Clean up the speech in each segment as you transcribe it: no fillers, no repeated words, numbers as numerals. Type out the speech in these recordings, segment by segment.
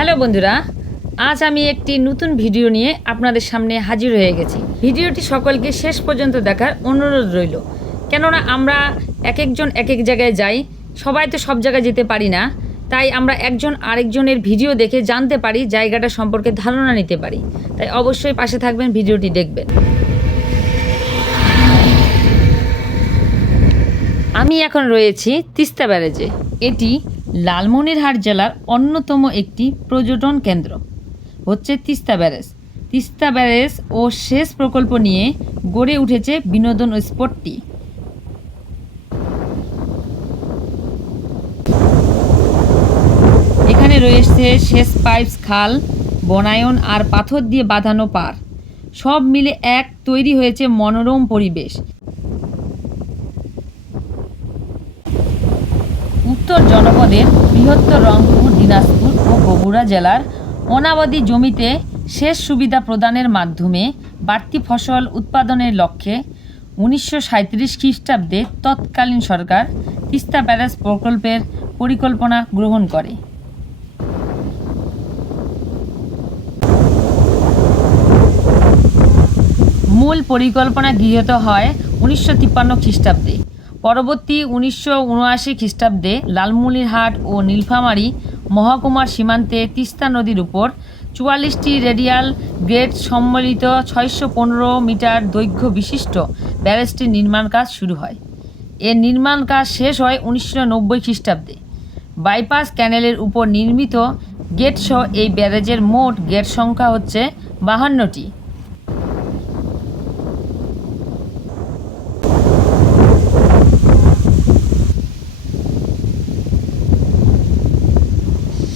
Hello বন্ধুরা, আজ আমি একটি নতুন ভিডিও নিয়ে আপনাদের সামনে হাজির হয়ে গেছি। ভিডিওটি সকলকে শেষ পর্যন্ত দেখার অনুরোধ রইল, কেননা আমরা এক একজন এক এক জায়গায় যাই, সবাই তো সব জায়গায় যেতে পারি না। তাই আমরা একজন আরেকজনের ভিডিও দেখে জানতে পারি, জায়গাটা সম্পর্কে ধারণা নিতে পারি। তাই অবশ্যই পাশে থাকবেন, ভিডিওটি দেখবেন। আমি এখন রয়েছি তিস্তা ব্যারেজে। এটি লালমনিরহাট জেলার অন্যতম একটি পর্যটন কেন্দ্র হচ্ছে তিস্তা ব্যারেজ। তিস্তা ব্যারেজ ও সেচ প্রকল্প নিয়ে গড়ে উঠেছে বিনোদন স্পটটি। এখানে রয়েছে সেচ পাইপস, খাল, বনায়ন আর পাথর দিয়ে বাঁধানো পার, সব মিলে এক তৈরি হয়েছে মনোরম পরিবেশ। উত্তর জনপদের বৃহত্তর রংপুর, দিনাজপুর ও বগুড়া জেলার অনাবাদি জমিতে সেচ সুবিধা প্রদানের মাধ্যমে বাড়তি ফসল উৎপাদনের লক্ষ্যে 1937 খ্রিস্টাব্দে তৎকালীন সরকার তিস্তা ব্যারেজ প্রকল্পের পরিকল্পনা গ্রহণ করে। মূল পরিকল্পনা গৃহীত হয় 1953 খ্রিস্টাব্দে। পরবর্তী 1979 খ্রিস্টাব্দে লালমনিরহাট ও নীলফামারী মহকুমার সীমান্তে তিস্তা নদীর উপর 44টি রেডিয়াল গ্রেড সম্মিলিত 615 মিটার দৈর্ঘ্য বিশিষ্ট ব্যারেজটির নির্মাণ কাজ শুরু হয়। এর নির্মাণ কাজ শেষ হয় 1990 খ্রিস্টাব্দে। বাইপাস ক্যানেলের উপর নির্মিত গেটসহ এই ব্যারেজের মোট গেট সংখ্যা হচ্ছে 52টি।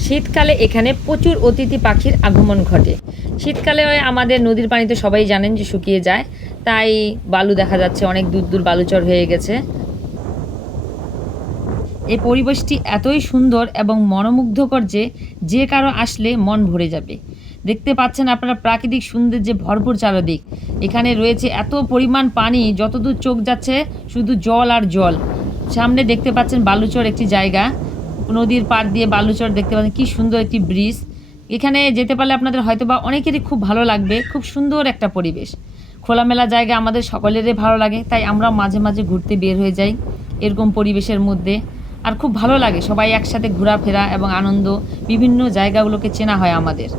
শীতকালে এখানে প্রচুর অতিথি পাখির আগমন ঘটে। শীতকালে আমাদের নদীর পানি তো সবাই জানেন যে শুকিয়ে যায়, তাই বালু দেখা যাচ্ছে, অনেক দূর দূর বালুচর হয়ে গেছে। এই পরিবেশটি এতই সুন্দর এবং মনোমুগ্ধকর যে কারো আসলে মন ভরে যাবে। দেখতে পাচ্ছেন আপনারা প্রাকৃতিক সৌন্দর্যে ভরপুর চারদিক। এখানে রয়েছে এত পরিমাণ পানি, যতদূর চোখ যাচ্ছে শুধু জল আর জল। সামনে দেখতে পাচ্ছেন বালুচর একটি জায়গা, নদীর পাড় দিয়ে বালুচর দেখতে পাচ্ছেন, কি সুন্দর একটি ব্রিজ। এখানে যেতে পারলে আপনাদের হয়তোবা অনেকেরই খুব ভালো লাগবে। খুব সুন্দর একটা পরিবেশ, খোলামেলা জায়গা, আমাদের সকলেরই ভালো লাগে। তাই আমরা মাঝে মাঝে ঘুরতে বের হয়ে যাই এরকম পরিবেশের মধ্যে, আর খুব ভালো লাগে। সবাই একসাথে ঘোরাফেরা এবং আনন্দ, বিভিন্ন জায়গাগুলোকে চেনা হয় আমাদের।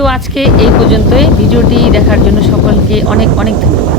তো আজকে এই পর্যন্তই। ভিডিওটি দেখার জন্য সকলকে অনেক অনেক ধন্যবাদ।